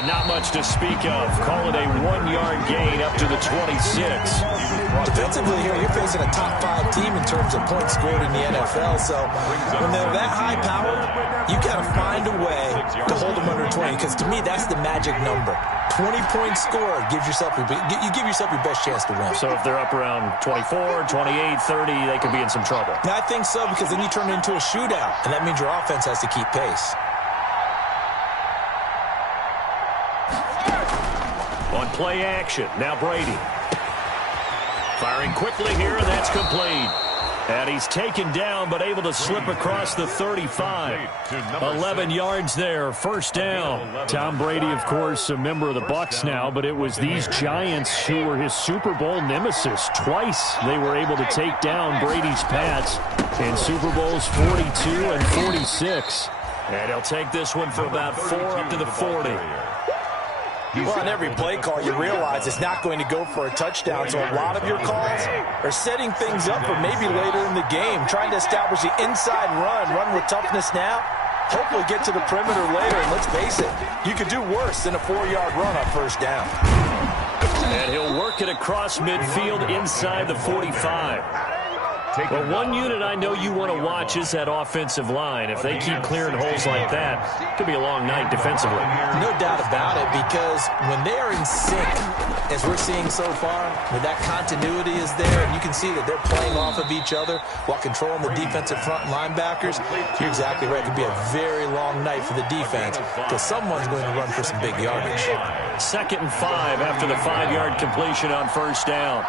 And not much to speak of. Call it a 1-yard gain up to the 26. Defensively here, you're facing a top 5 team in terms of points scored in the NFL. So when they're that high powered, you got to find a way to hold them under 20. Because to me, that's the magic number. 20 points scored gives yourself you give yourself your best chance to win. So if they're up around 24, 28, 30, they could be in some trouble. I think so, because then you turn it into a shootout, and that means your offense has to keep pace. On play action, now Brady. Firing quickly here, and that's complete. And he's taken down, but able to slip across the 35. 11 yards there, first down. Tom Brady, of course, a member of the Bucs now, but it was these Giants who were his Super Bowl nemesis. Twice they were able to take down Brady's Pats in Super Bowls 42 and 46. And he'll take this one for about 4 up to the 40. Well, on every play call, you realize it's not going to go for a touchdown, so a lot of your calls are setting things up for maybe later in the game, trying to establish the inside run with toughness now, hopefully get to the perimeter later, and let's face it, you could do worse than a 4-yard run on first down. And he'll work it across midfield inside the 45. Well, one unit I know you want to watch is that offensive line. If they keep clearing holes like that, it could be a long night defensively. No doubt about it, because when they are in sync, as we're seeing so far, where that continuity is there, and you can see that they're playing off of each other while controlling the defensive front linebackers, you're exactly right. It could be a very long night for the defense, because someone's going to run for some big yardage. 2nd and 5 after the 5-yard completion on first down.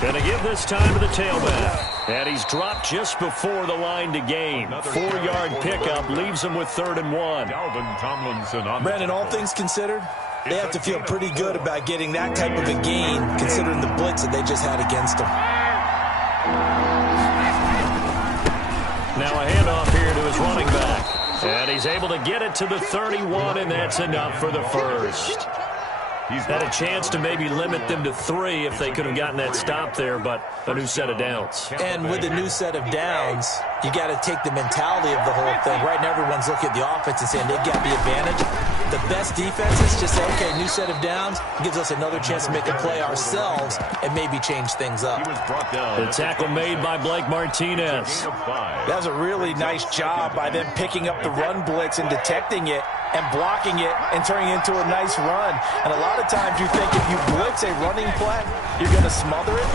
Going to give this time to the tailback. And he's dropped just before the line to gain. 4-yard pickup leaves him with 3rd and 1. Brandon, all things considered, they have to feel pretty good about getting that type of a gain, considering the blitz that they just had against them. Now a handoff here to his running back. And he's able to get it to the 31, and that's enough for the first. He's had a chance to maybe limit them to 3 if they could have gotten that stop there, but a new set of downs. And with a new set of downs, you got to take the mentality of the whole thing. Right now, everyone's looking at the offense and saying they got the advantage. The best defenses just say, okay, new set of downs gives us another chance to make a play ourselves and maybe change things up. The tackle made by Blake Martinez. That was a really nice job by them picking up the run blitz and detecting it and blocking it and turning it into a nice run. And a lot of times you think if you blitz a running play, you're going to smother it.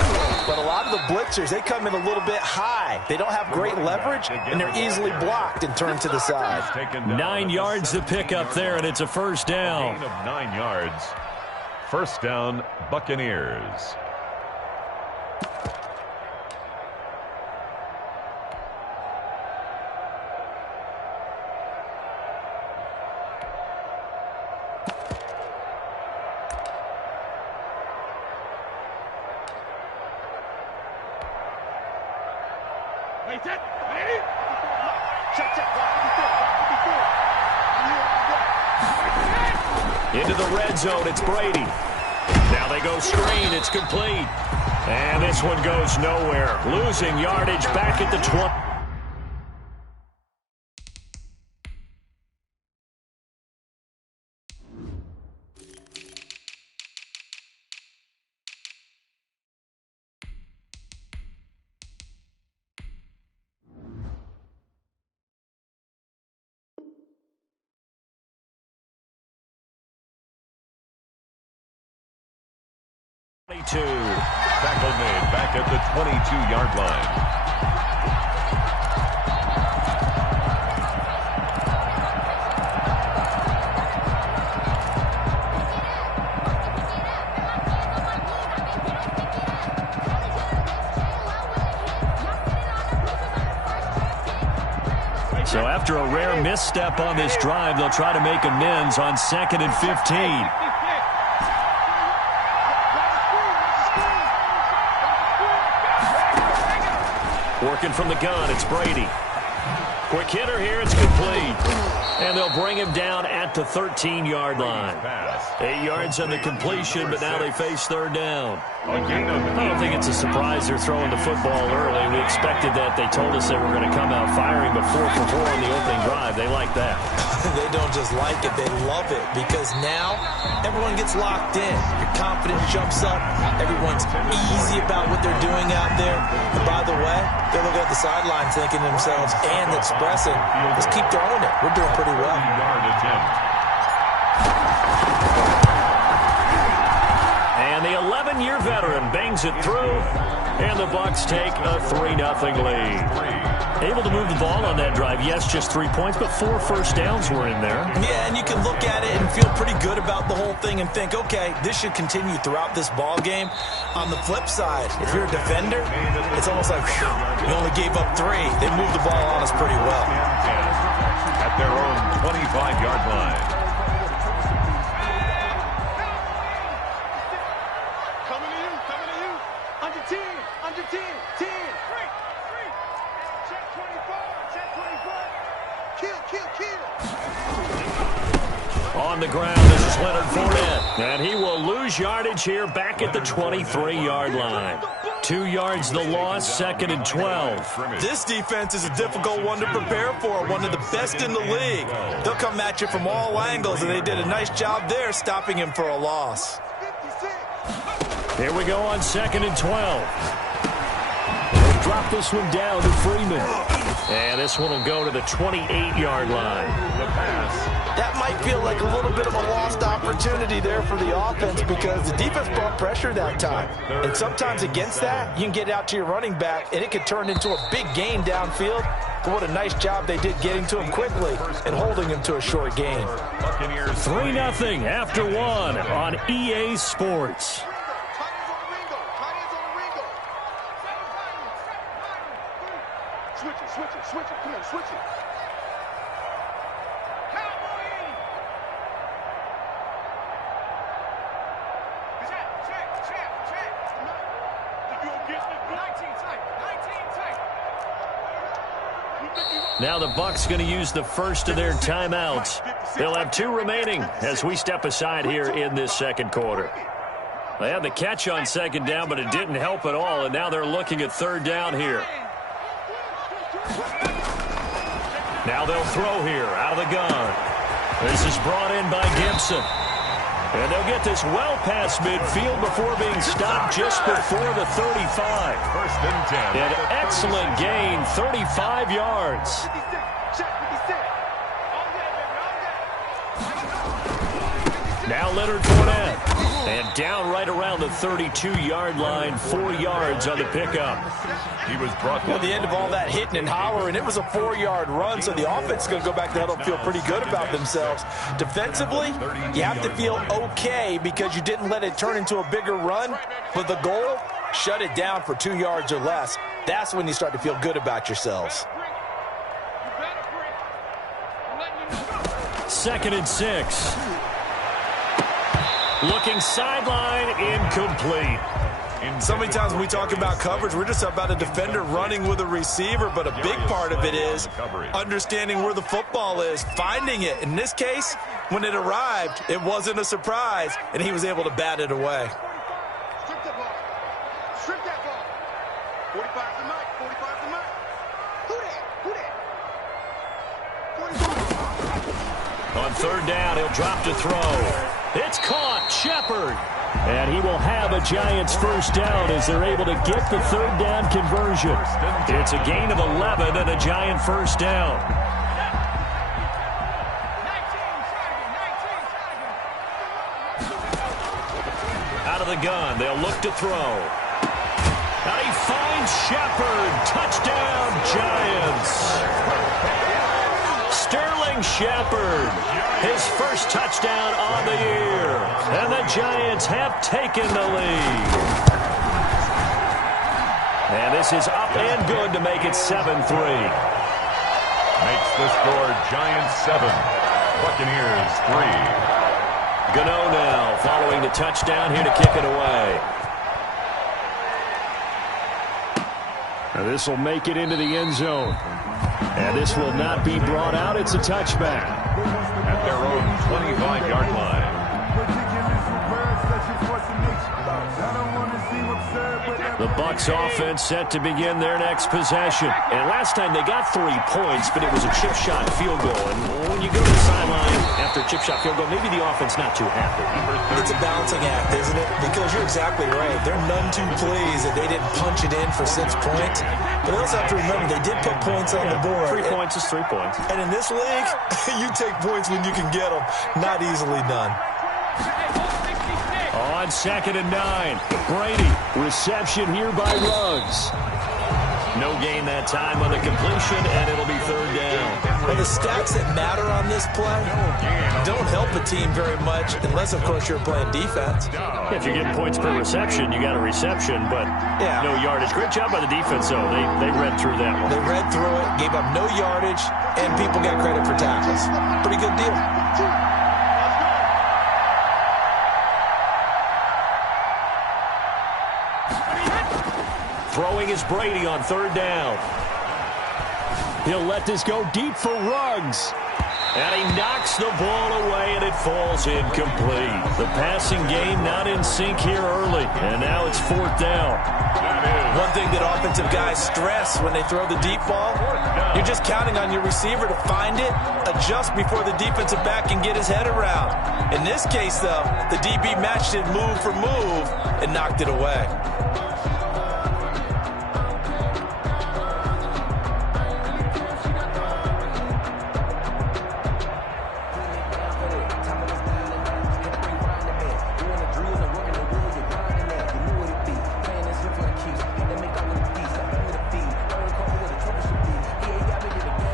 But a lot of the blitzers, they come in a little bit high. They don't have great leverage, and they're easily blocked and turned to the side. 9 yards to pick up there, and it's a first down. 9 yards. First down, Buccaneers. Into the red zone, it's Brady. Now they go screen, it's complete. And this one goes nowhere. Losing yardage back at the 20. Tackle made back at the 22-yard line. So after a rare misstep on this drive, they'll try to make amends on 2nd and 15. Working from the gun, it's Brady. Quick hitter here, it's complete. And they'll bring him down at the 13-yard line. 8 yards on the completion, but now they face third down. I don't think it's a surprise they're throwing the football early. We expected that. They told us they were going to come out firing, but 4 for 4 on the opening drive. They like that. They don't just like it, they love it, because now everyone gets locked in. Your confidence jumps up. Everyone's easy about what they're doing out there. And by the way, they're looking at the sideline thinking to themselves and expressing, let's keep throwing it. We're doing pretty well. And the 11-year veteran bangs it through, and the Bucs take a 3-0 lead. Able to move the ball on that drive. Yes, just 3 points, but 4 first downs were in there. Yeah, and you can look at it and feel pretty good about the whole thing and think, okay, this should continue throughout this ball game. On the flip side, if you're a defender, it's almost like, whew, you only gave up 3. They moved the ball on us pretty well. At their own 25-yard line. On the ground, this is Leonard Fournette. And he will lose yardage here back at the 23-yard line. 2 yards the loss, 2nd and 12. This defense is a difficult one to prepare for, one of the best in the league. They'll come at you from all angles, and they did a nice job there stopping him for a loss. Here we go on 2nd and 12. They'll drop this one down to Freeman. And this one will go to the 28-yard line. The pass. That might feel like a little bit of a lost opportunity there for the offense because the defense brought pressure that time. And sometimes against that, you can get out to your running back, and it could turn into a big gain downfield. But what a nice job they did getting to him quickly and holding him to a short gain. 3-0 after 1 on EA Sports. Switch it, come on, switch it. Now the Bucs going to use the first of their timeouts. They'll have 2 remaining as we step aside here in this second quarter. They had the catch on 2nd down, but it didn't help at all, and now they're looking at 3rd down here. Now they'll throw here out of the gun. This is brought in by Gibson. And they'll get this well past midfield before being stopped just before the 35. 1st and 10. An excellent gain, 35 yards. Now Leonard Fournette. And down right around the 32-yard line, 4 yards on the pickup. He was brought Well, the end of all that hitting and hollering, it was a 4-yard run, so the offense is going to go back to huddle and feel pretty good about themselves. Defensively, you have to feel okay because you didn't let it turn into a bigger run, but the goal, shut it down for 2 yards or less. That's when you start to feel good about yourselves. 2nd and 6. Looking sideline, incomplete. So many times when we talk about coverage, we're just about a defender running with a receiver, but a big part of it is understanding where the football is, finding it. In this case, when it arrived, it wasn't a surprise, and he was able to bat it away. Strip that ball. Strip that ball. 45 to Mike. 45 to Mike. Who that? On 3rd down, he'll drop to throw. It's caught, Shepard. And he will have a Giants 1st down as they're able to get the 3rd down conversion. It's a gain of 11 and a Giant 1st down. Out of the gun, they'll look to throw. And he finds Shepard. Touchdown, Giants. Sterling Shepard, his 1st touchdown on the year. And the Giants have taken the lead. And this is up and good to make it 7-3. Makes the score Giants 7, Buccaneers 3. Gano now following the touchdown here to kick it away. Now this will make it into the end zone. And this will not be brought out. It's a touchback. At their own 25-yard line. The Bucs offense set to begin their next possession. And last time they got 3 points, but it was a chip shot field goal. And when you go to the sideline after a chip shot field goal, maybe the offense not too happy. It's a balancing act, isn't it? Because you're exactly right. There are none too plays that they didn't punch it in for 6 points. But they also have to remember they did put points on the board. 3 points is 3 points. And in this league, you take points when you can get them. Not easily done. On 2nd and 9, Brady, reception here by Ruggs. No gain that time on the completion, and it'll be 3rd down. Well, the stats that matter on this play don't help a team very much, unless, of course, you're playing defense. If you're getting points per reception, you got a reception, but no yardage. Great job by the defense, though. They read through that one. They read through it, gave up no yardage, and people got credit for tackles. Pretty good deal. Throwing is Brady on 3rd down. He'll let this go deep for Ruggs. And he knocks the ball away, and it falls incomplete. The passing game not in sync here early, and now it's 4th down. One thing that offensive guys stress when they throw the deep ball, you're just counting on your receiver to find it, adjust before the defensive back can get his head around. In this case, though, the DB matched it move for move and knocked it away.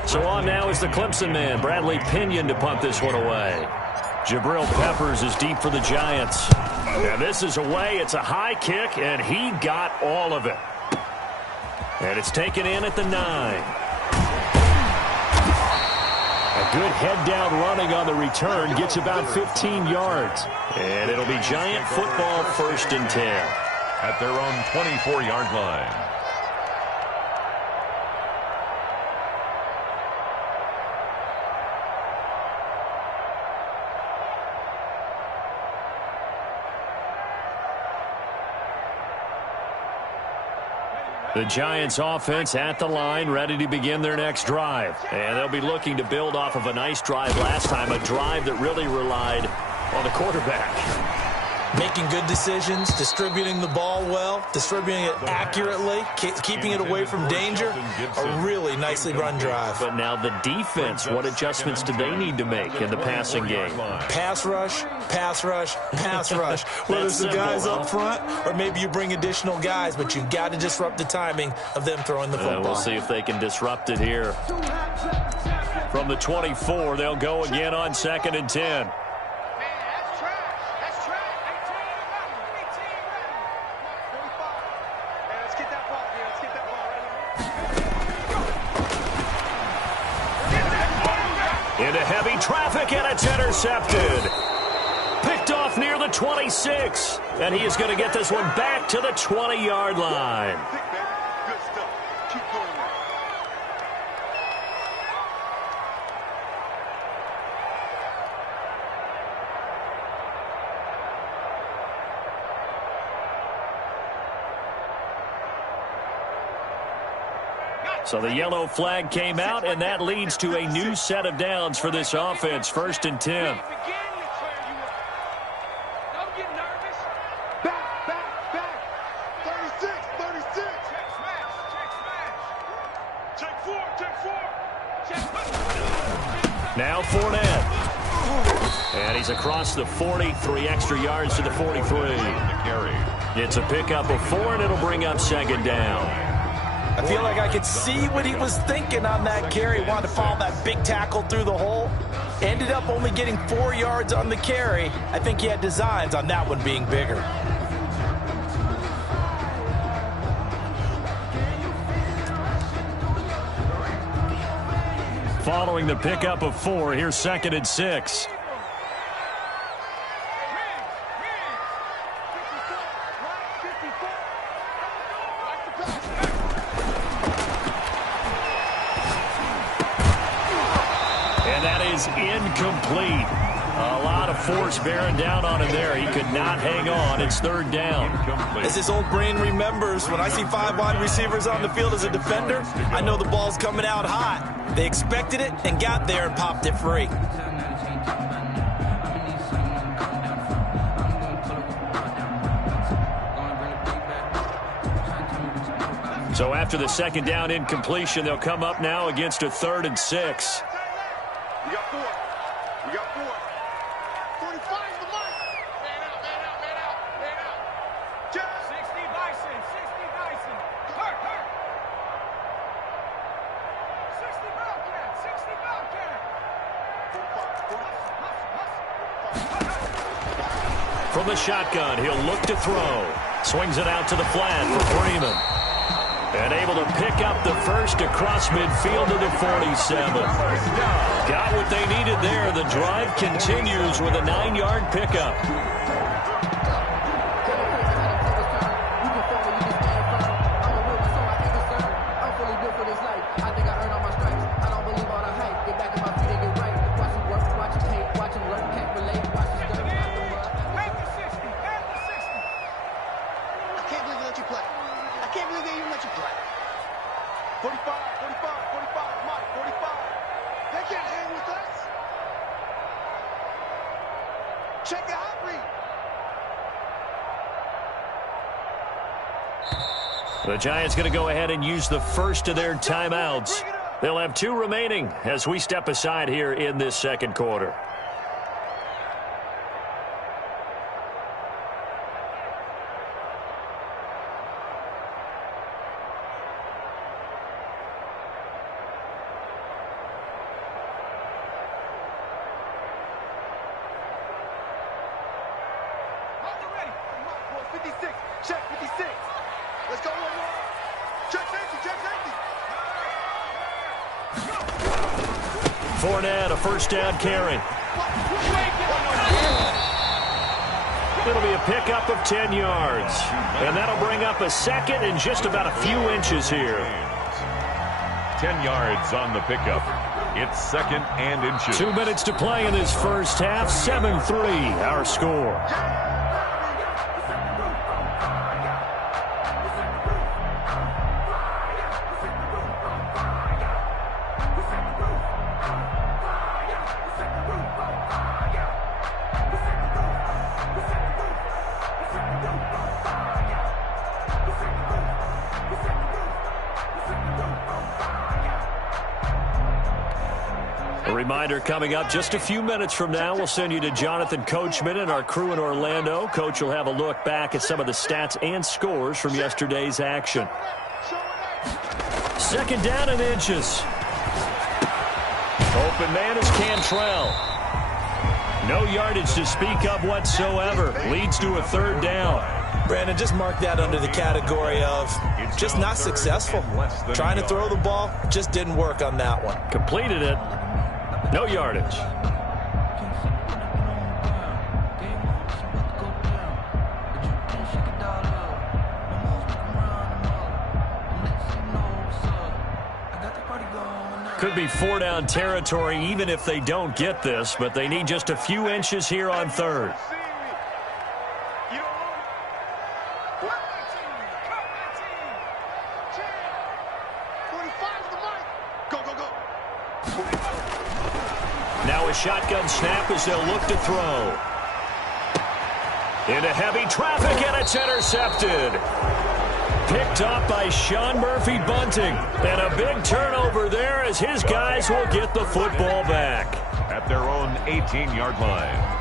So on now is the Clemson man, Bradley Pinion, to punt this one away. Jabril Peppers is deep for the Giants. And this is away. It's a high kick, and he got all of it. And it's taken in at the 9. A good head-down running on the return. Gets about 15 yards. And it'll be Giant football, 1st and 10. At their own 24-yard line. The Giants offense at the line, ready to begin their next drive. And they'll be looking to build off of a nice drive last time, a drive that really relied on the quarterback. Making good decisions, distributing the ball well, distributing it accurately, keeping it away from danger. A really nicely run drive. But now the defense, what adjustments do they need to make in the passing game? Pass rush, pass rush, pass rush. Whether it's the guys up front or maybe you bring additional guys, but you've got to disrupt the timing of them throwing the football. We'll see if they can disrupt it here. From the 24, they'll go again on 2nd and 10. Into heavy traffic, and it's intercepted. Picked off near the 26. And he is going to get this one back to the 20-yard line. Good stuff. Keep going. So the yellow flag came out, and that leads to a new set of downs for this offense. 1st and 10. Now Fournette. And he's across the 40, 3 extra yards to the 43. It's a pickup of 4, and it'll bring up 2nd down. I feel like I could see what he was thinking on that carry. He wanted to follow that big tackle through the hole. Ended up only getting 4 yards on the carry. I think he had designs on that one being bigger. Following the pickup of 4, here's 2nd and 6. is incomplete. A lot of force bearing down on him there. He could not hang on. It's third down. As his old brain remembers, when I see 5 wide receivers on the field as a defender, I know the ball's coming out hot. They expected it and got there and popped it free. So after the second down incompletion, they'll come up now against a 3rd and 6. We got 4. We got 4. 45's the mark. Man out, man out, man out, man out. 60 Bison, 60 Bison. Hurt, hurt. 60 Bobcat, 60 Bobcat. 45. From the shotgun, he'll look to throw. Swings it out to the flat for Freeman. And able to pick up the first across midfield to the 47. Got what they needed there. The drive continues with a 9-yard pickup. Check the hot read. The Giants going to go ahead and use the first of their timeouts. They'll have 2 remaining as we step aside here in this second quarter. Fournette, a first down carry. It'll be a pickup of 10 yards. And that'll bring up a second and just about a few inches here. 10 yards on the pickup. It's 2nd and inches. 2 minutes to play in this first half. 7-3, our score. Reminder coming up just a few minutes from now. We'll send you to Jonathan Coachman and our crew in Orlando. Coach will have a look back at some of the stats and scores from yesterday's action. 2nd down and inches. Open man is Cantrell. No yardage to speak of whatsoever. Leads to a 3rd down. Brandon, just mark that under the category of just not successful. Trying to throw the ball just didn't work on that one. Completed it. No yardage. Could be 4-down territory even if they don't get this, but they need just a few inches here on 3rd. Now a shotgun snap as they'll look to throw. Into heavy traffic, and it's intercepted. Picked up by Sean Murphy-Bunting. And a big turnover there as his guys will get the football back. At their own 18-yard line.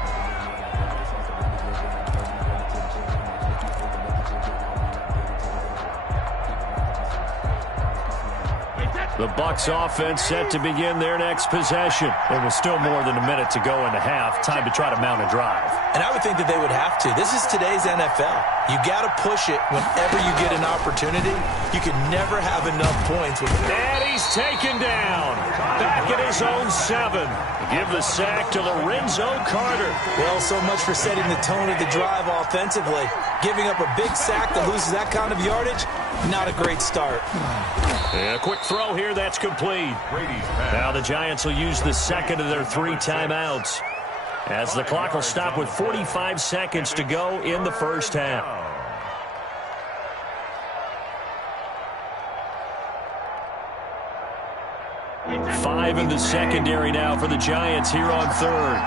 The Bucs offense set to begin their next possession. And with still more than a minute to go in the half, time to try to mount a drive. And I would think that they would have to. This is today's NFL. You got to push it whenever you get an opportunity. You can never have enough points. And he's taken down. Back at his own 7. Give the sack to Lorenzo Carter. Well, so much for setting the tone of the drive offensively. Giving up a big sack that loses that kind of yardage, not a great start. And a quick throw here, that's complete. Now the Giants will use the second of their 3 timeouts, as the clock will stop with 45 seconds to go in the first half. Five in the secondary now for the Giants here on third.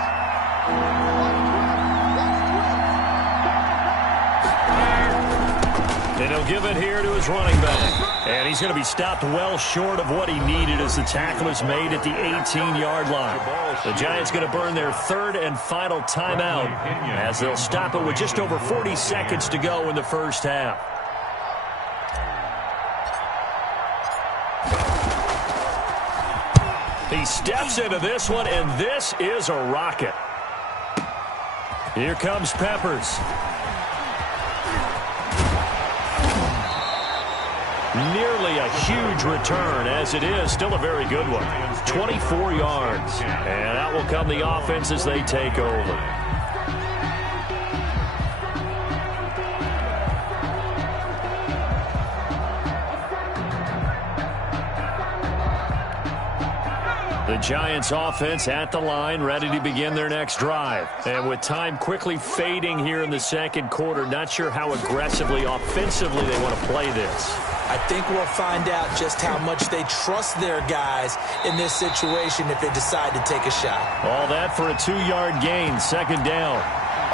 And he'll give it here to his running back. And he's going to be stopped well short of what he needed as the tackle is made at the 18-yard line. The Giants going to burn their third and final timeout, as they'll stop it with just over 40 seconds to go in the first half. He steps into this one, and this is a rocket. Here comes Peppers. Nearly a huge return, as it is still a very good one. 24 yards. And out will come the offense as they take over. The Giants offense at the line, ready to begin their next drive. And with time quickly fading here in the second quarter, not sure how aggressively, offensively they want to play this. I think we'll find out just how much they trust their guys in this situation if they decide to take a shot. All that for a 2-yard gain, second down.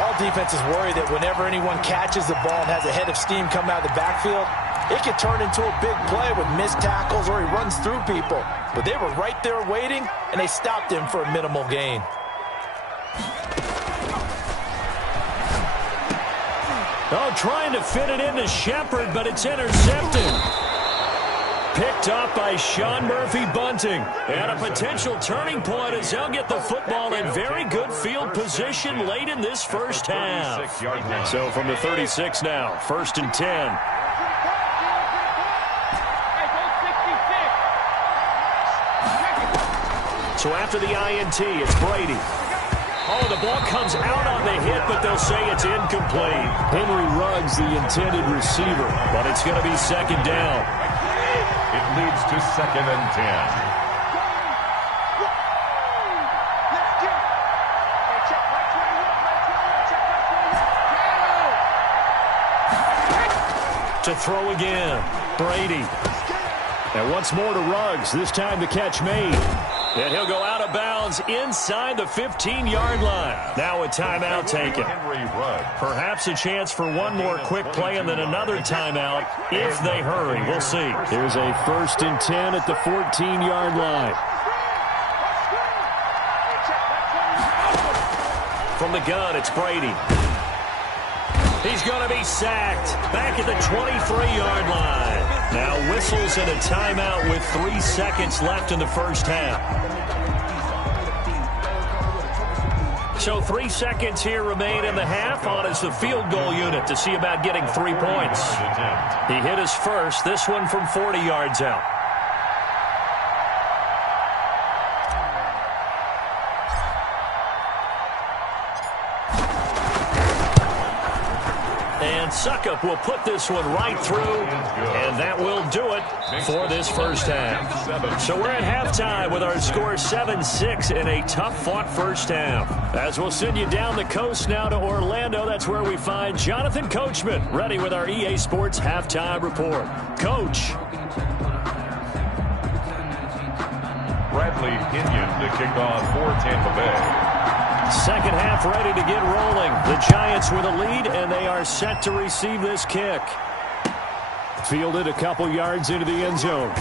All defenses worry that whenever anyone catches the ball and has a head of steam coming out of the backfield, it could turn into a big play with missed tackles or he runs through people. But they were right there waiting, and they stopped him for a minimal gain. Oh, trying to fit it into Shepard, but it's intercepted. Picked up by Sean Murphy-Bunting. And a potential turning point as they'll get the football in very good field position late in this first half. So from the 36 now, 1st and 10. So after the INT, it's Brady. Oh, the ball comes out on the hit, but they'll say it's incomplete. Henry Ruggs, the intended receiver, but it's going to be second down. It leads to 2nd and 10. To throw again, Brady. And once more to Ruggs, this time the catch made. And he'll go out of bounds inside the 15-yard line. Now a timeout taken. Perhaps a chance for one more quick play and then another timeout if they hurry. We'll see. Here's a 1st and 10 at the 14-yard line. From the gun, it's Brady. He's going to be sacked back at the 23-yard line. Now whistles and a timeout with 3 seconds left in the first half. So 3 seconds here remain in the half on as the field goal unit to see about getting 3 points. He hit his first, this one from 40 yards out. Suckup will put this one right through, and that will do it for this first half. So we're at halftime with our score 7-6 in a tough-fought first half. As we'll send you down the coast now to Orlando, that's where we find Jonathan Coachman, ready with our EA Sports halftime report. Coach. Bradley Pinion to kick off for Tampa Bay. Second half ready to get rolling. The Giants with a lead, and they are set to receive this kick. Fielded a couple yards into the end zone.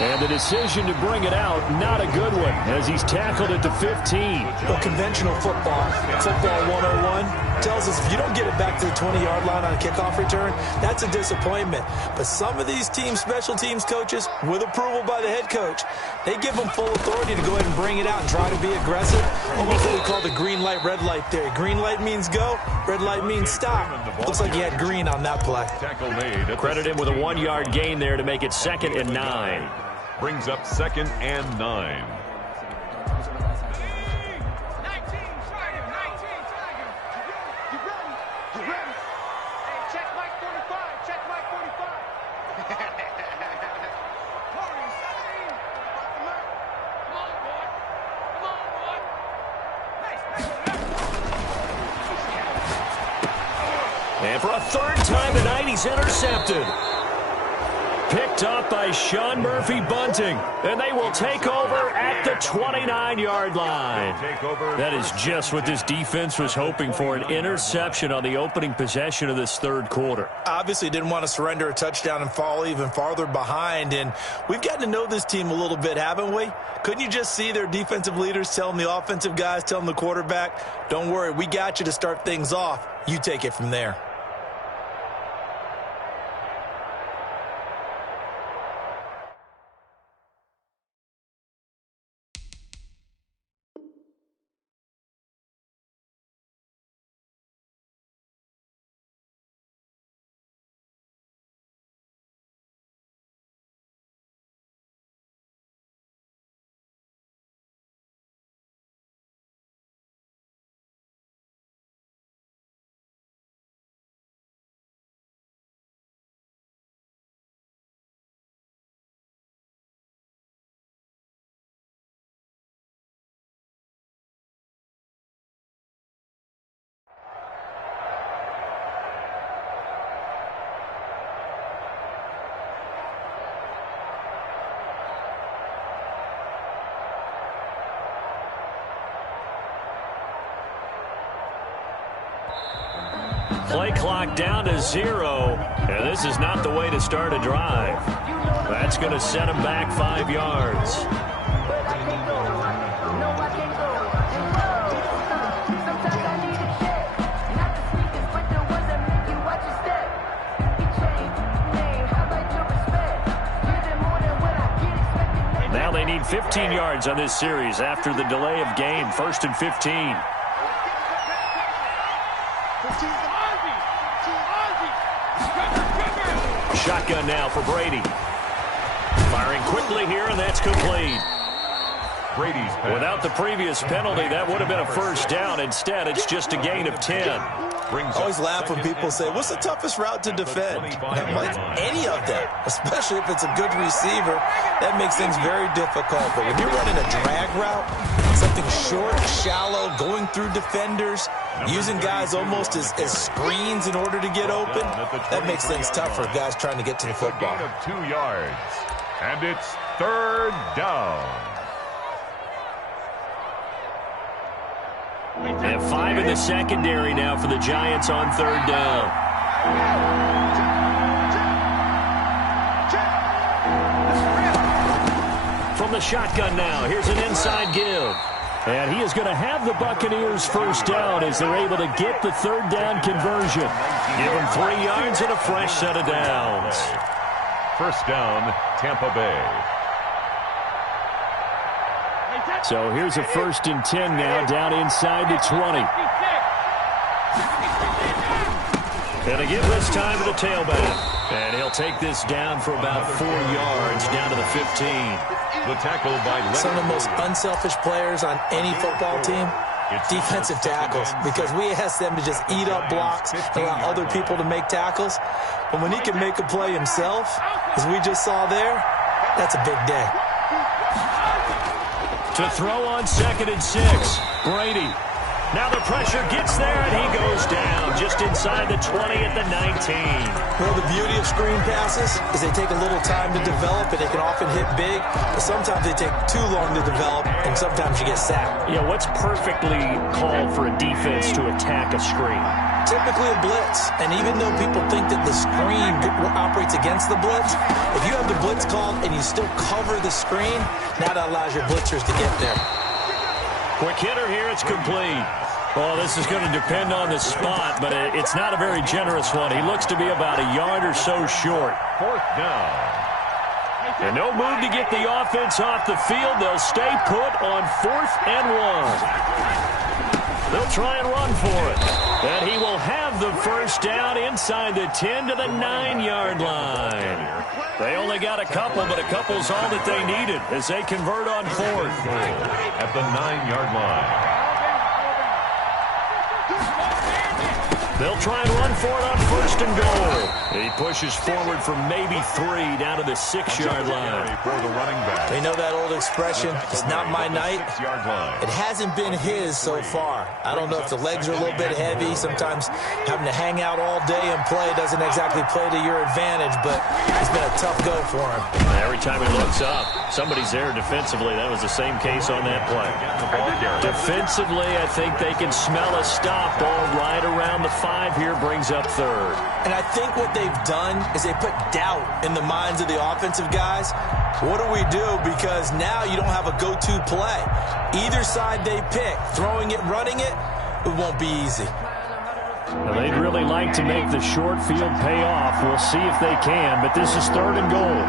And the decision to bring it out, not a good one, as he's tackled it to 15. Well, conventional football 101, tells us if you don't get it back to the 20-yard line on a kickoff return, that's a disappointment. But some of these special teams coaches, with approval by the head coach, they give them full authority to go ahead and bring it out and try to be aggressive. Almost what we call the green light, red light theory. Green light means go, red light means stop. Looks like he had green on that play. Credit him with a 1-yard gain there to make it 2nd and 9. Brings up 2nd and 9. And for a 3rd time tonight, he's intercepted. Picked up by Sean Murphy-Bunting, and they will take over at the 29-yard line. That is just what this defense was hoping for, an interception on the opening possession of this 3rd quarter. Obviously didn't want to surrender a touchdown and fall even farther behind, and we've gotten to know this team a little bit, haven't we? Couldn't you just see their defensive leaders telling the offensive guys, telling the quarterback, don't worry, we got you to start things off. You take it from there. Play clock down to 0, and this is not the way to start a drive. That's going to set him back 5 yards. Now they need 15 yards on this series after the delay of game. 1st and 15. Shotgun now for Brady. Firing quickly here, and that's complete. Brady's pass. Without the previous penalty, that would have been a 1st down. Instead, it's just a gain of 10. I always laugh when people say, what's the toughest route to defend? I'm like, any of them, especially if it's a good receiver. That makes things very difficult. But when you're running a drag route, something short, shallow, going through defenders, using guys almost as screens in order to get open, that makes things tough for guys trying to get to the football. Gain of 2 yards. And it's 3rd down. And 5 in the secondary now for the Giants on 3rd down. From the shotgun now, here's an inside give. And he is going to have the Buccaneers 1st down as they're able to get the 3rd down conversion. Give them 3 yards and a fresh set of downs. 1st down, Tampa Bay. So here's a 1st and 10 now, down inside the 20. And a give this time to the tailback. And he'll take this down for about 4 yards, down to the 15. The tackle by some of the most unselfish players on any football team, defensive tackles, because we ask them to just eat up blocks and allow other people to make tackles. But when he can make a play himself, as we just saw there, that's a big day. To throw on 2nd and 6, Brady. Now the pressure gets there, and he goes down. Just just inside the 20 at the 19. Well, the beauty of screen passes is they take a little time to develop, and they can often hit big, but sometimes they take too long to develop, and sometimes you get sacked. Yeah, what's perfectly called for a defense to attack a screen? Typically a blitz, and even though people think that the screen operates against the blitz, if you have the blitz called and you still cover the screen, now that allows your blitzers to get there. Quick hitter here, it's complete. Well, this is going to depend on the spot, but it's not a very generous one. He looks to be about a yard or so short. 4th down. And no move to get the offense off the field. They'll stay put on 4th and 1. They'll try and run for it. And he will have the first down inside the 10 to the 9-yard line. They only got a couple, but a couple's all that they needed as they convert on 4th. At the 9-yard line. They'll try and run for it on 1st and goal. He pushes forward from maybe 3 down to the 6-yard line. For the running back. They know that old expression, it's not my night. 6-yard line. It hasn't been his so far. I don't know if the legs are a little bit heavy. Sometimes having to hang out all day and play doesn't exactly play to your advantage, but it's been a tough go for him. Every time he looks up, somebody's there defensively. That was the same case on that play. Defensively, I think they can smell a stop ball right around the 5 here, brings up 3rd. And I think what they've done is they put doubt in the minds of the offensive guys. What do we do? Because now you don't have a go-to play. Either side they pick, throwing it, running it, it won't be easy. Now, they'd really like to make the short field pay off. We'll see if they can, but this is 3rd and goal.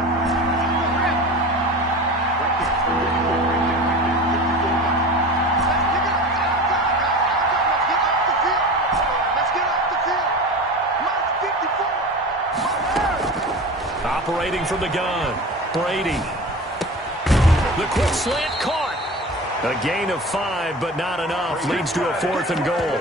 Operating from the gun, Brady. The quick slant caught. A gain of 5, but not enough. Leads to a 4th and goal.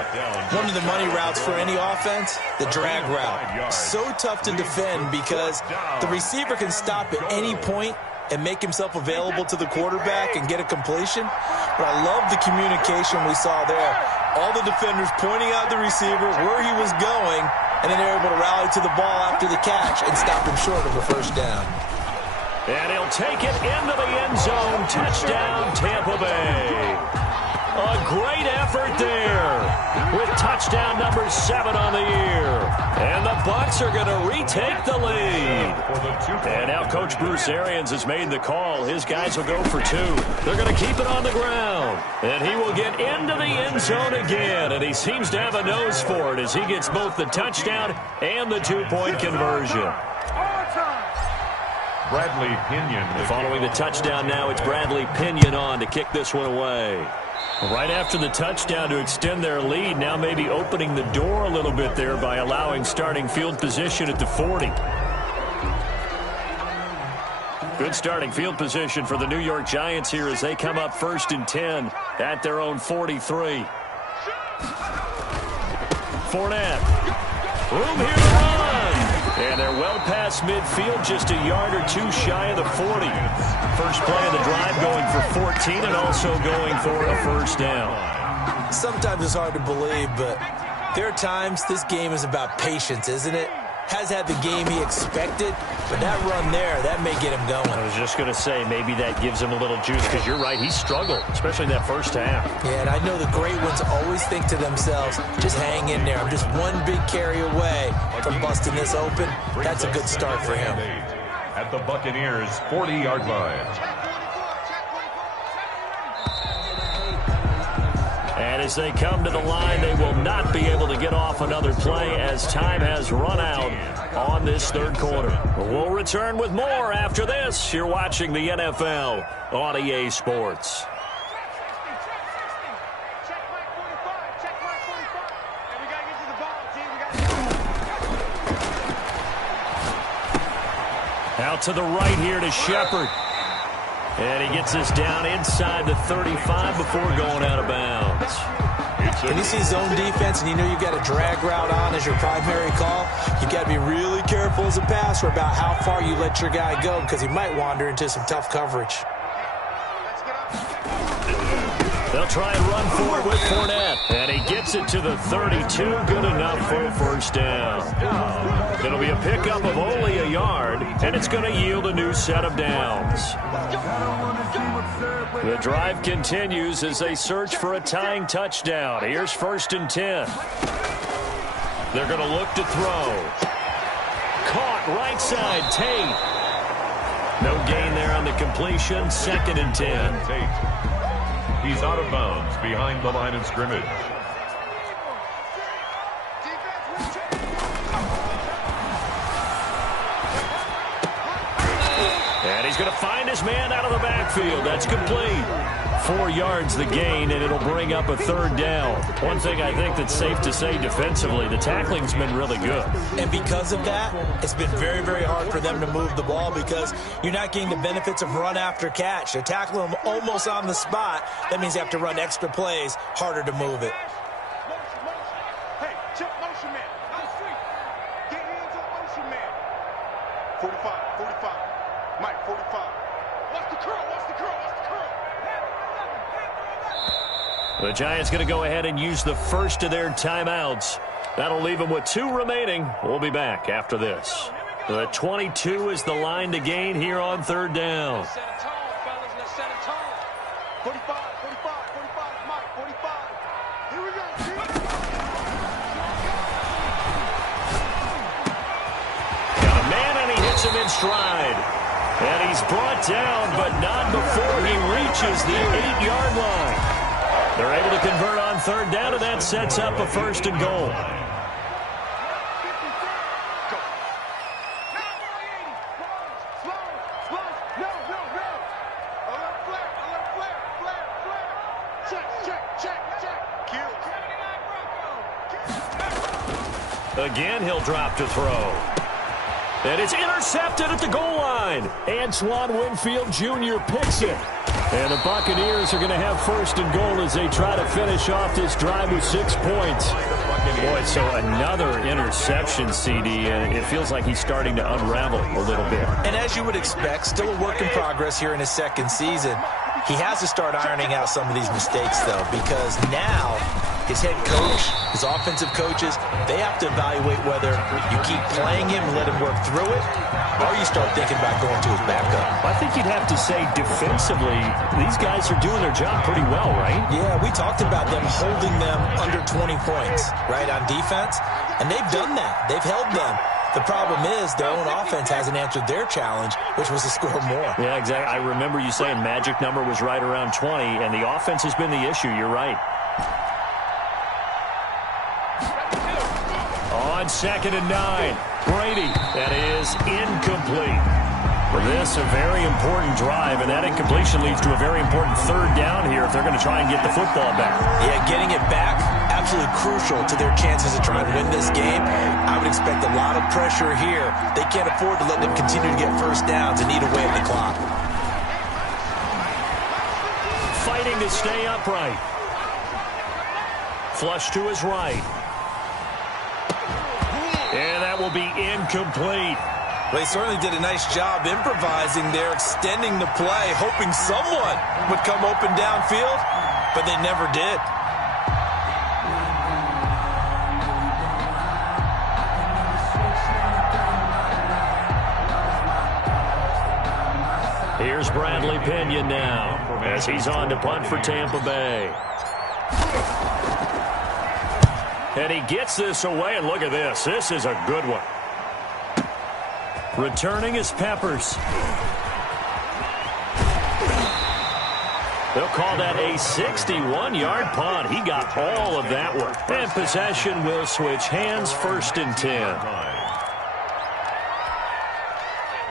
One of the money routes for any offense, the drag route. So tough to defend because the receiver can stop at any point and make himself available to the quarterback and get a completion. But I love the communication we saw there. All the defenders pointing out the receiver, where he was going, and then they're able to rally to the ball after the catch and stop him short of a first down. And he'll take it into the end zone. Touchdown, Tampa Bay. A great effort there with touchdown number 7 on the year. And the Bucs are going to retake the lead. And now Coach Bruce Arians has made the call. His guys will go for 2. They're going to keep it on the ground. And he will get into the end zone again. And he seems to have a nose for it as he gets both the touchdown and the 2-point conversion. Bradley Pinion. Following the touchdown now, it's Bradley Pinion on to kick this one away. Right after the touchdown to extend their lead, now maybe opening the door a little bit there by allowing starting field position at the 40. Good starting field position for the New York Giants here as they come up 1st and 10 at their own 43. Fournette. Room here to run. And they're well past midfield, just a yard or 2 shy of the 40. First play of the drive going for 14 and also going for a first down. Sometimes it's hard to believe, but there are times this game is about patience, isn't it? Has had the game he expected, but that run there, that may get him going. I was just going to say, maybe that gives him a little juice, because you're right, he struggled, especially in that first half. Yeah, and I know the great ones always think to themselves, just hang in there. I'm just one big carry away from busting this open. That's a good start for him. At the Buccaneers' 40-yard line. And as they come to the line, they will not be able to get off another play as time has run out on this 3rd quarter. We'll return with more after this. You're watching the NFL on EA Sports. Out to the right here to Shepard. And he gets this down inside the 35 before going out of bounds. When you see zone defense and you know you've got a drag route on as your primary call, you've got to be really careful as a passer about how far you let your guy go because he might wander into some tough coverage. They'll try and run for it with Fournette. And he gets it to the 32. Good enough for a first down. It'll be a pickup of only a yard, and it's going to yield a new set of downs. The drive continues as they search for a tying touchdown. Here's 1st and 10. They're going to look to throw. Caught right side, Tate. No gain there on the completion. 2nd and 10. He's out of bounds behind the line of scrimmage. And he's going to find his man out of the backfield. That's complete. 4 yards the gain, and it'll bring up a 3rd down. One thing I think that's safe to say defensively, the tackling's been really good. And because of that, it's been very, very hard for them to move the ball because you're not getting the benefits of run after catch. They're tackling them almost on the spot. That means you have to run extra plays, harder to move it. Hey, check motion man. Get hands on motion man. 45. Mike, 45. Watch the curl. The Giants going to go ahead and use the first of their timeouts. That'll leave them with 2 remaining. We'll be back after this. The 22 is the line to gain here on 3rd down. Set a tone, fellas. Let's set a tone. 45, Mike, 45. Here we go, Got a man, and he hits him in stride. And he's brought down, but not before he reaches the 8-yard line. They're able to convert on 3rd down, and that sets up a 1st and goal. Again, he'll drop to throw. And it's intercepted at the goal line. Antoine Winfield Jr. picks it. And the Buccaneers are going to have 1st and goal as they try to finish off this drive with 6 points. Boy, so another interception, CD, and it feels like he's starting to unravel a little bit. And as you would expect, still a work in progress here in his 2nd season. He has to start ironing out some of these mistakes, though, because now his head coach, his offensive coaches, they have to evaluate whether you keep playing him and let him work through it, or you start thinking about going to his backup. I think you'd have to say defensively, these guys are doing their job pretty well, right? Yeah, we talked about them holding them under 20 points, right, on defense, and they've done that. They've held them. The problem is their own offense hasn't answered their challenge, which was to score more. Yeah, exactly. I remember you saying magic number was right around 20, and the offense has been the issue. You're right. On 2nd and 9, Brady. That is incomplete. For this, a very important drive, and that incompletion leads to a very important 3rd down here if they're going to try and get the football back. Yeah, getting it back, absolutely crucial to their chances of trying to win this game. I would expect a lot of pressure here. They can't afford to let them continue to get 1st downs and eat away at the clock. Fighting to stay upright. Flush to his right. And that will be incomplete. Well, they certainly did a nice job improvising there, extending the play, hoping someone would come open downfield, but they never did. Here's Bradley Pinion now as he's on to punt for Tampa Bay. And he gets this away, and look at this. This is a good one. Returning is Peppers. They'll call that a 61-yard punt. He got all of that one. And possession will switch hands, 1st and 10.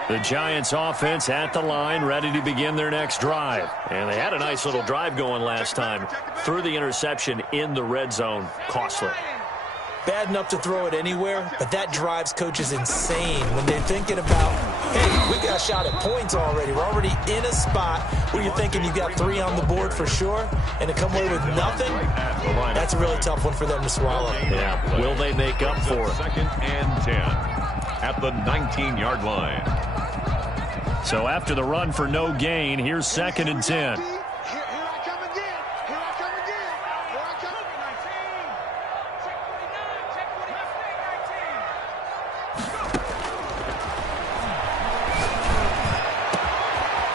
The Giants offense at the line, ready to begin their next drive. And they had a nice little drive going last time. Threw the interception in the red zone. Costly. Bad enough to throw it anywhere, but that drives coaches insane when they're thinking about, hey, we got a shot at points already. We're already in a spot where you're thinking you've got 3 on the board for sure, and to come away with nothing, that's a really tough one for them to swallow. Yeah, will they make up for it? 2nd and 10 at the 19-yard line. So after the run for no gain, here's 2nd and 10. Here I come again.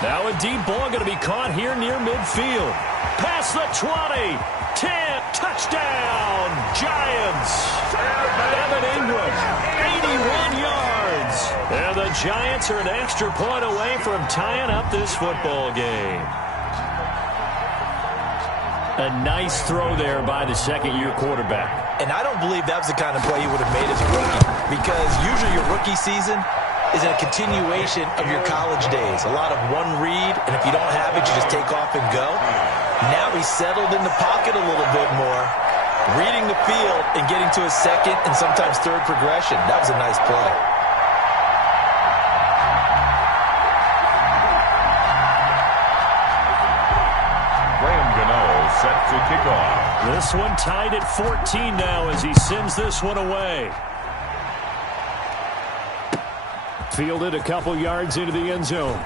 Now a deep ball going to be caught here near midfield. Past the 20. 10. Touchdown, Giants. Evan Ingram, 81 yards. And the Giants are an extra point away from tying up this football game. A nice throw there by the second-year quarterback. And I don't believe that was the kind of play he would have made as a rookie, because usually your rookie season is a continuation of your college days. A lot of one read, and if you don't have it, you just take off and go. Now he's settled in the pocket a little bit more, reading the field and getting to his second and sometimes third progression. That was a nice play. Set to kick off. This one tied at 14 now as he sends this one away. Fielded a couple yards into the end zone.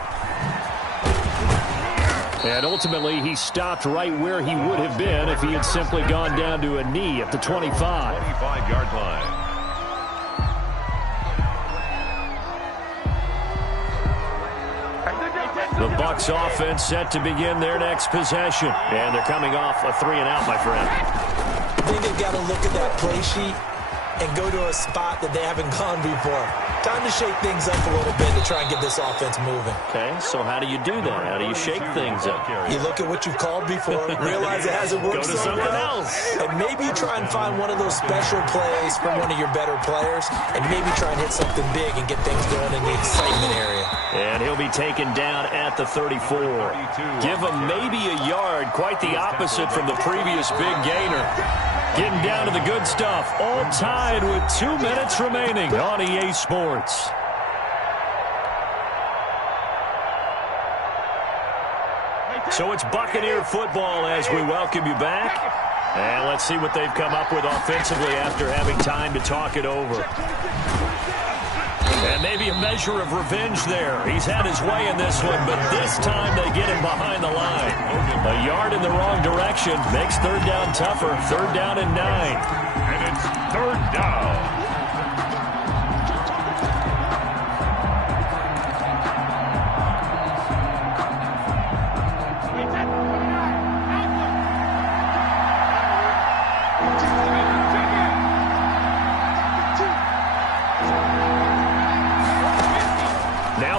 And ultimately, he stopped right where he would have been if he had simply gone down to a knee at the 25. 25-yard line. The Bucs offense set to begin their next possession. And thee coming off a 3-and-out, my friend. I think they've got to look at that play sheet and go to a spot that they haven't gone before. Time to shake things up a little bit to try and get this offense moving. Okay, so how do you do that? How do you shake things up? You look at what you've called before, realize it hasn't worked Go to so something well, else. and maybe try and find one of those special plays from one of your better players, and maybe try and hit something big and get things going in the excitement area. And he'll be taken down at the 34. Give him maybe a yard, quite the opposite from the previous big gainer. Getting down to the good stuff, all tied with 2 minutes remaining on EA Sports. So it's Buccaneer football as we welcome you back. And let's see what they've come up with offensively after having time to talk it over. And maybe a measure of revenge there. He's had his way in this one, but this time they get him behind the line. A yard in the wrong direction makes third down tougher. Third down and 9. And it's third down.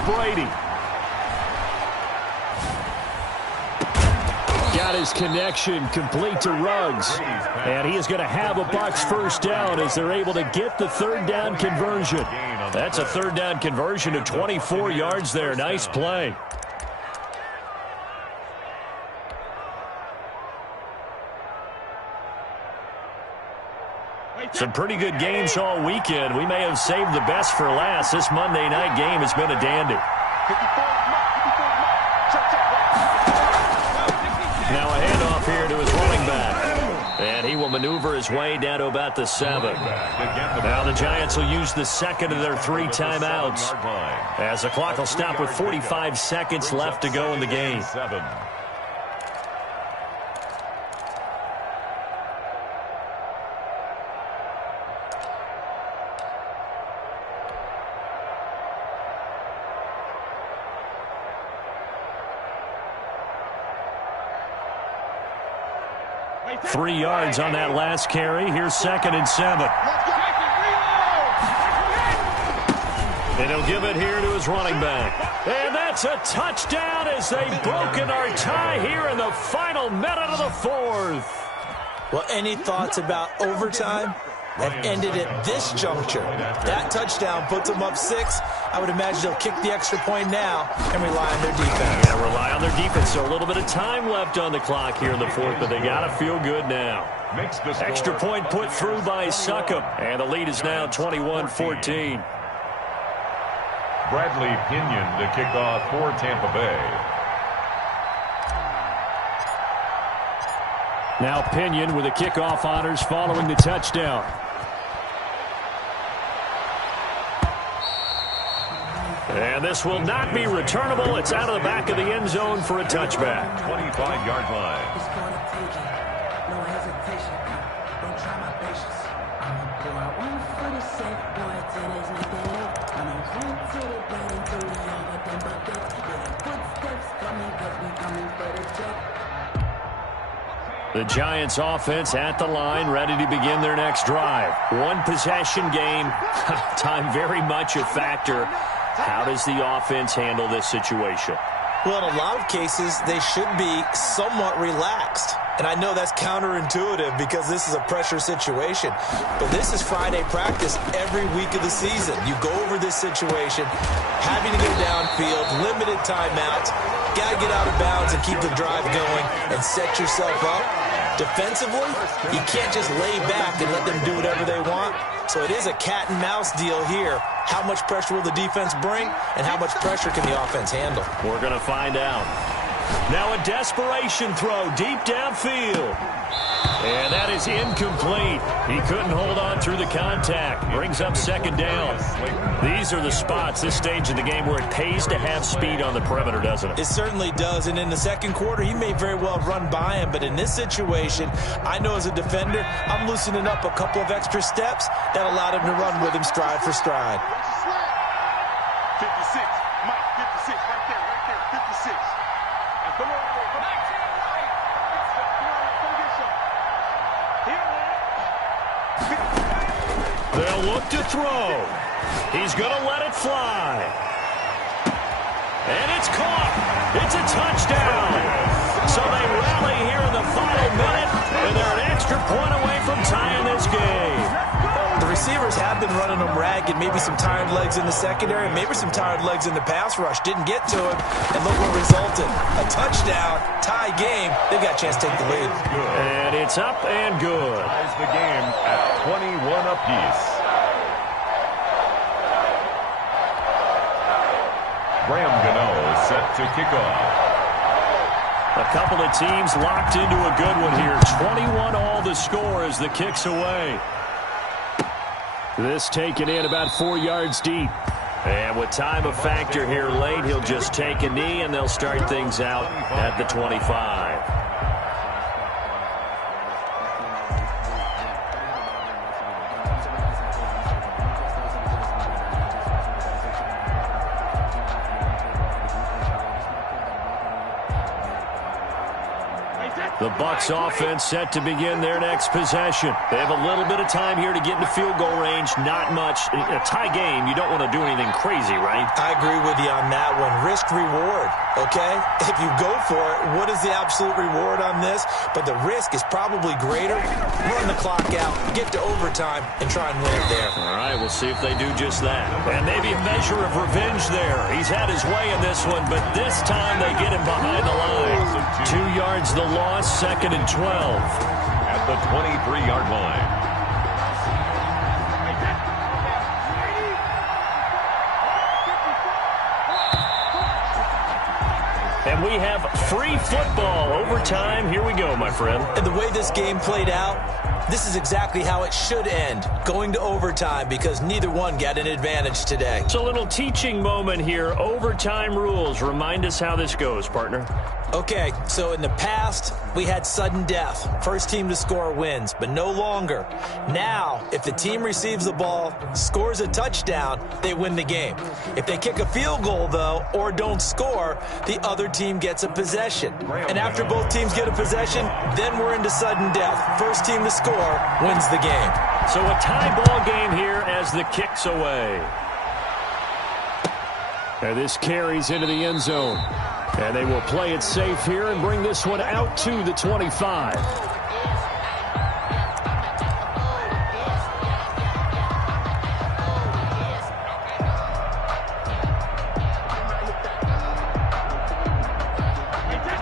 Brady. Got his connection complete to Ruggs. And he is going to have a Bucs first down as they're able to get the third down conversion. That's a third down conversion of 24 yards there. Nice play. Some pretty good games all weekend. We may have saved the best for last. This Monday night game has been a dandy. Now a handoff here to his running back. And he will maneuver his way down to about the 7. Now the Giants will use the second of their 3 timeouts, as the clock will stop with 45 seconds left to go in the game. 3 yards on that last carry. Here's 2nd and 7. And he'll give it here to his running back. And that's a touchdown as they've broken our tie here in the final minute of the 4th. Well, any thoughts about overtime? That ended at this juncture. That touchdown puts them up 6. I would imagine they'll kick the extra point now and rely on their defense. Yeah, rely on their defense. So a little bit of time left on the clock here in the 4th, but they got to feel good now. Extra point put through by Succop, and the lead is now 21-14. Bradley Pinion to kick off for Tampa Bay. Now Pinion with the kickoff honors following the touchdown. And this will not be returnable. It's out of the back of the end zone for a touchback. 25-yard line. The Giants offense at the line, ready to begin their next drive. One possession game. Time very much a factor. How does the offense handle this situation? Well, in a lot of cases, they should be somewhat relaxed. And I know that's counterintuitive because this is a pressure situation. But this is Friday practice every week of the season. You go over this situation, having to go downfield, limited timeouts, got to get out of bounds and keep the drive going and set yourself up. Defensively, you can't just lay back and let them do whatever they want. So it is a cat and mouse deal here. How much pressure will the defense bring, and how much pressure can the offense handle? We're going to find out. Now a desperation throw deep downfield. And that is incomplete. He couldn't hold on through the contact. Brings up second down. These are the spots, this stage of the game, where it pays to have speed on the perimeter, doesn't it? It certainly does. And in the second quarter, he may very well run by him. But in this situation, I know as a defender, I'm loosening up a couple of extra steps that allowed him to run with him stride for stride. 56. Mike, 56. Right there. 56. Come on, come on. They'll look to throw. He's going to let it fly. And it's caught. It's a touchdown. So they rally here in the final minute, and they're an extra point away from tying this game. The receivers have been running them ragged. Maybe some tired legs in the secondary, maybe some tired legs in the pass rush. Didn't get to him, and look what resulted. A touchdown, tie game. They've got a chance to take the lead. And it's up and good. Ties the game at 21 apiece. Graham Gano set to kick off. A couple of teams locked into a good one here. 21 all the score as the kick's away. This taken in about 4 yards deep. And with time a factor here late, he'll just take a knee, and they'll start things out at the 25. The Bucs offense set to begin their next possession. They have a little bit of time here to get into field goal range. Not much. In a tie game, you don't want to do anything crazy, right? I agree with you on that one. Risk reward, okay? If you go for it, what is the absolute reward on this? But the risk is probably greater. Run the clock out, get to overtime, and try and win it there. All right, we'll see if they do just that. And maybe a measure of revenge there. He's had his way in this one, but this time they get him behind the line. 2 yards the loss. Second and 12. At the 23-yard line. And we have free football. Overtime. Here we go, my friend. And the way this game played out, this is exactly how it should end, going to overtime, because neither one got an advantage today. It's a little teaching moment here. Overtime rules. Remind us how this goes, partner. Okay, so in the past, we had sudden death. First team to score wins, but no longer. Now, if the team receives the ball, scores a touchdown, they win the game. If they kick a field goal, though, or don't score, the other team gets a possession. And after both teams get a possession, then we're into sudden death. First team to score wins the game. So a tie ball game here as the kick's away. And this carries into the end zone. And they will play it safe here and bring this one out to the 25.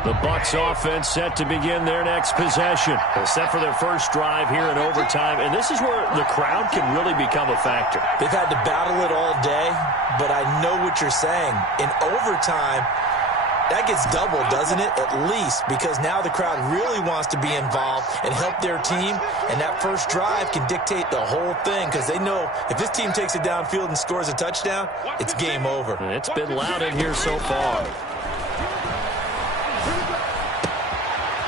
The Bucs offense set to begin their next possession. Set for their first drive here in overtime. And this is where the crowd can really become a factor. They've had to battle it all day, but I know what you're saying. In overtime, that gets doubled, doesn't it? At least, because now the crowd really wants to be involved and help their team, and that first drive can dictate the whole thing, because they know if this team takes it downfield and scores a touchdown, it's game over. It's been loud in here so far.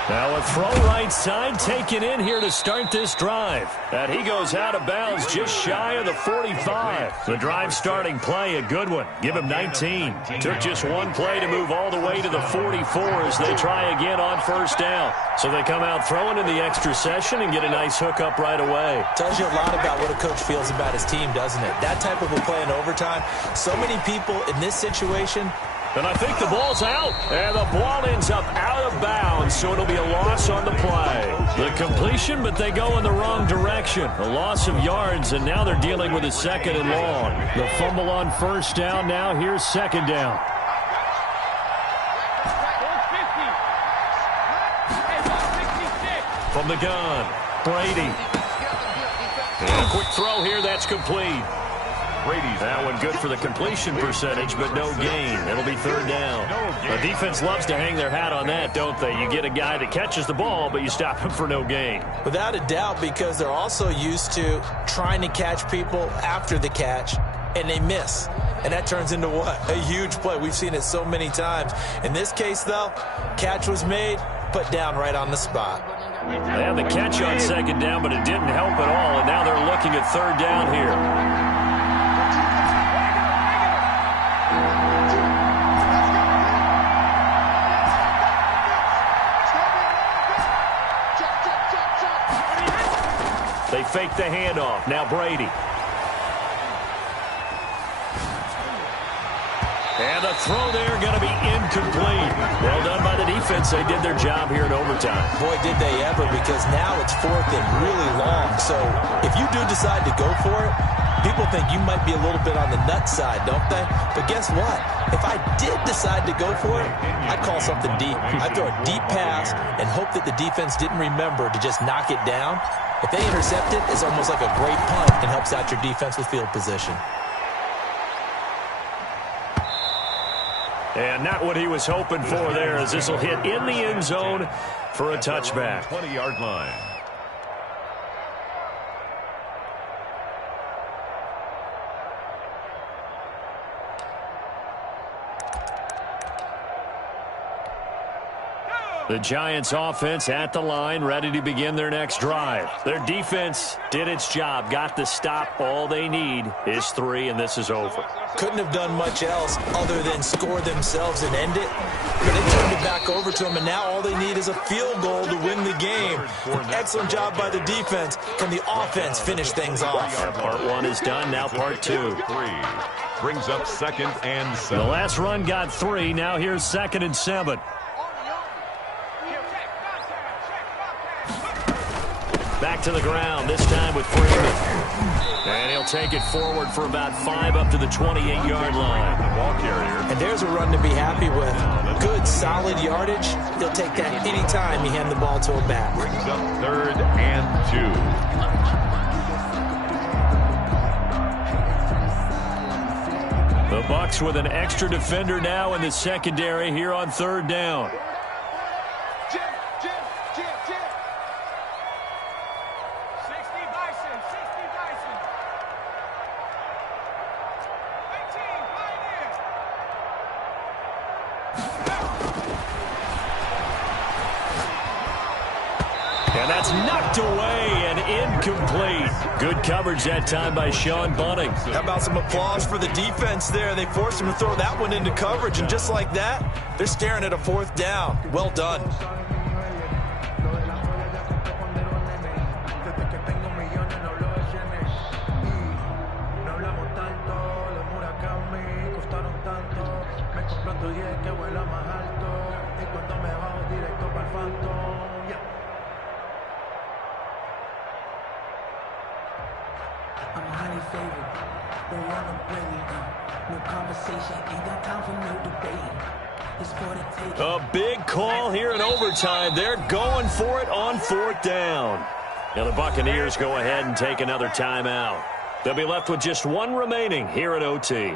Now a throw right side taken in here to start this drive. And he goes out of bounds just shy of the 45. The drive starting play, a good one. Give him 19. Took just one play to move all the way to the 44 as they try again on first down. So they come out throwing in the extra session and get a nice hook up right away. Tells you a lot about what a coach feels about his team, doesn't it? That type of a play in overtime. So many people in this situation. And I think the ball's out. And the ball ends up out of bounds, so it'll be a loss on the play. The completion, but they go in the wrong direction. A loss of yards, and now they're dealing with a second and long. The fumble on first down. Now here's second down. From the gun, Brady. And a quick throw here, that's complete. Brady's that one good for the completion percentage, but no gain. It'll be third down. The defense loves to hang their hat on that, don't they? You get a guy that catches the ball, but you stop him for no gain. Without a doubt, because they're also used to trying to catch people after the catch, and they miss. And that turns into what? A huge play. We've seen it so many times. In this case, though, catch was made, put down right on the spot. They had the catch on second down, but it didn't help at all, and now they're looking at third down here. They fake the handoff. Now Brady. And the throw there going to be incomplete. Well done by the defense. They did their job here in overtime. Boy, did they ever, because now it's fourth and really long. So if you do decide to go for it, people think you might be a little bit on the nut side, don't they? But guess what? If I did decide to go for it, I'd call something deep. I'd throw a deep pass and hope that the defense didn't remember to just knock it down. If they intercept it, it's almost like a great punt and helps out your defense with field position. And not what he was hoping for there, as this will hit in the end zone for a touchback. 20-yard line. The Giants offense at the line, ready to begin their next drive. Their defense did its job, got the stop. All they need is 3, and this is over. Couldn't have done much else other than score themselves and end it. But they turned it back over to them, and now all they need is a field goal to win the game. An excellent job by the defense. Can the offense finish things off? Part 1 is done, now part 2. 3 brings up 2nd and 7. The last run got 3, now here's 2nd and 7. Back to the ground, this time with Freeman. And he'll take it forward for about 5 up to the 28-yard line. The ball carrier. And there's a run to be happy with. Good, solid yardage. He'll take that any time you hand the ball to him back. Brings up 3rd and 2. The Bucs with an extra defender now in the secondary here on 3rd down. And that's knocked away and incomplete. Good coverage that time by Sean Bunting. How about some applause for the defense there? They forced him to throw that one into coverage, and just like that, they're staring at a 4th down. Well done. I'm highly favored. Don't wanna blame me. No conversation, ain't got time for no debate. It's for the taking. A big call here in overtime. They're going for it on 4th down. Now the Buccaneers go ahead and take another timeout. They'll be left with just 1 remaining here at OT.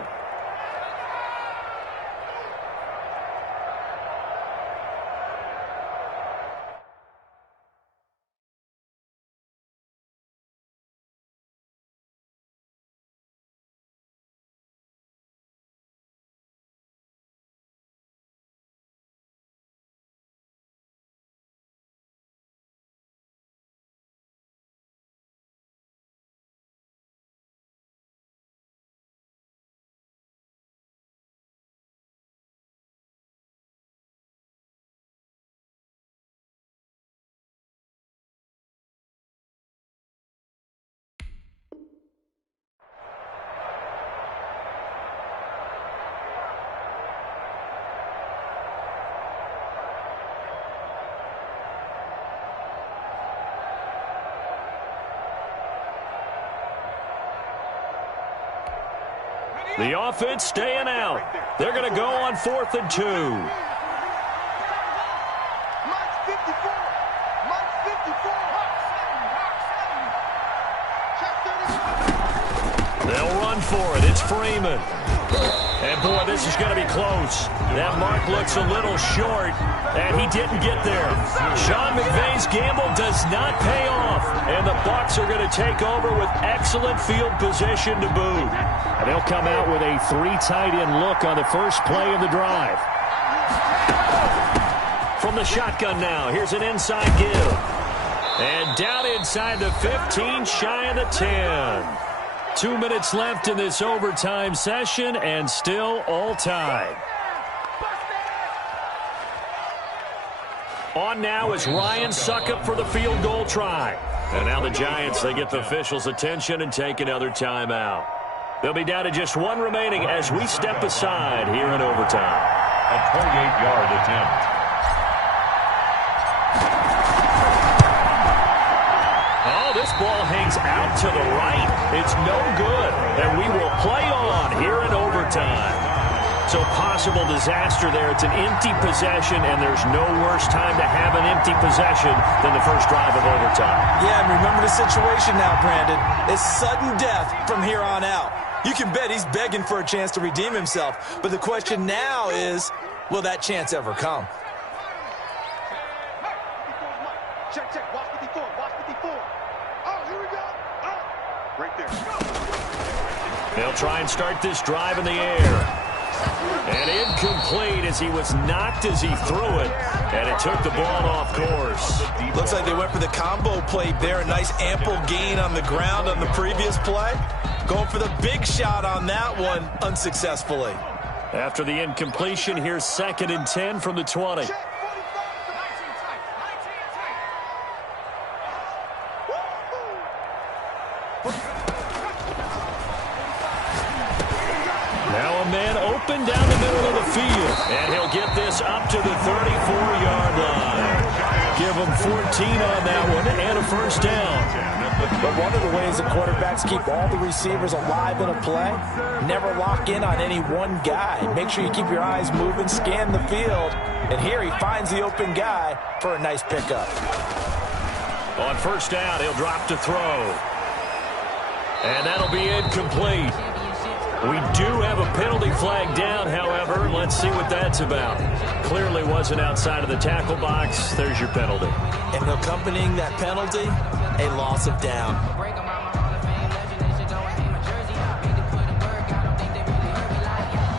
The offense staying out. They're going to go on 4th and 2. Mike's 54. Mike's 54. Check 31. They'll run for it. It's Freeman. And, boy, this is going to be close. That mark looks a little short, and he didn't get there. Sean McVay's gamble does not pay off, and the Bucs are going to take over with excellent field position to boot. And they'll come out with a 3 tight end look on the first play of the drive. From the shotgun now, here's an inside give. And down inside the 15, shy of the 10. 2 minutes left in this overtime session, and still all tied. On now is Ryan Suckup for the field goal try. And now the Giants, they get the officials' attention and take another timeout. They'll be down to just 1 remaining as we step aside here in overtime. A 28-yard attempt. This ball hangs out to the right. It's no good, and we will play on here in overtime. So possible disaster there. It's an empty possession, and there's no worse time to have an empty possession than the first drive of overtime. Yeah, and remember the situation now, Brandon. It's sudden death from here on out. You can bet he's begging for a chance to redeem himself. But the question now is, will that chance ever come? Check, check. Watch 54. Watch 54. Oh, here we go. Oh, right there. They'll try and start this drive in the air. And incomplete as he was knocked as he threw it. And it took the ball off course. Looks like they went for the combo play there. A nice ample gain on the ground on the previous play. Going for the big shot on that one unsuccessfully. After the incompletion, here's 2nd and 10 from the 20. Now a man open down the middle of the field. And he'll get this up to the 34-yard line. Give him 14 on that one and a first down. But one of the ways the quarterbacks keep all the receivers alive in a play, never lock in on any one guy. Make sure you keep your eyes moving, scan the field. And here he finds the open guy for a nice pickup. On first down, he'll drop to throw. And that'll be incomplete. We do have a penalty flag down, however. Let's see what that's about. Clearly wasn't outside of the tackle box. There's your penalty. And accompanying that penalty, a loss of down.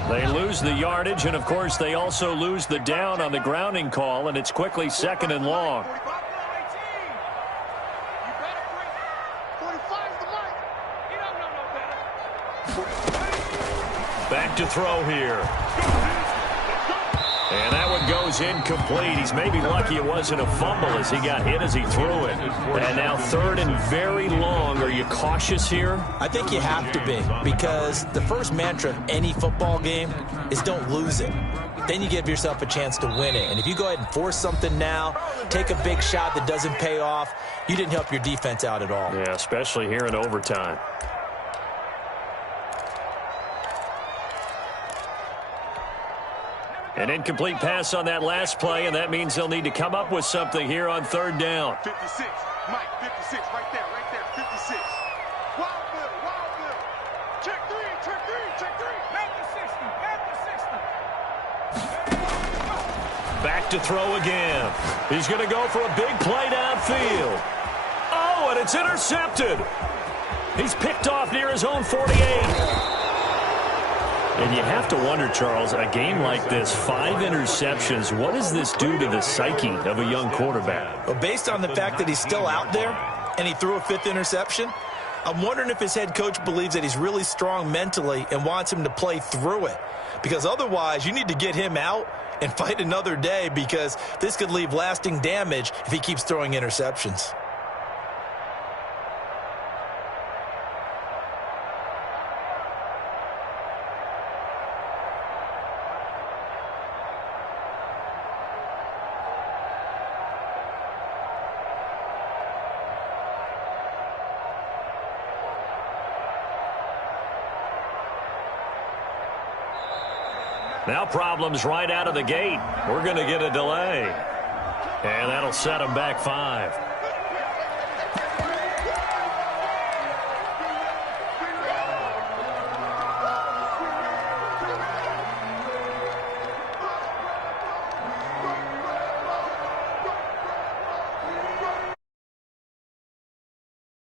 They lose the yardage, and, of course, they also lose the down on the grounding call, and it's quickly 2nd and long. Back to throw here. And that one goes incomplete. He's maybe lucky it wasn't a fumble as he got hit as he threw it. And now 3rd and very long. Are you cautious here? I think you have to be, because the first mantra of any football game is don't lose it. Then you give yourself a chance to win it. And if you go ahead and force something now, take a big shot that doesn't pay off, you didn't help your defense out at all. Yeah, especially here in overtime. An incomplete pass on that last play, and that means they'll need to come up with something here on 3rd down. 56. Mike, 56. Right there, 56. Wild Bill. Check 3, check 3. At the 60. Back to throw again. He's going to go for a big play downfield. Oh, and it's intercepted. He's picked off near his own 48. And you have to wonder, Charles, a game like this, 5 interceptions, what does this do to the psyche of a young quarterback? Well, based on the fact that he's still out there and he threw a 5th interception, I'm wondering if his head coach believes that he's really strong mentally and wants him to play through it. Because otherwise, you need to get him out and fight another day, because this could leave lasting damage if he keeps throwing interceptions. Now problems right out of the gate. We're going to get a delay. And that'll set them back 5.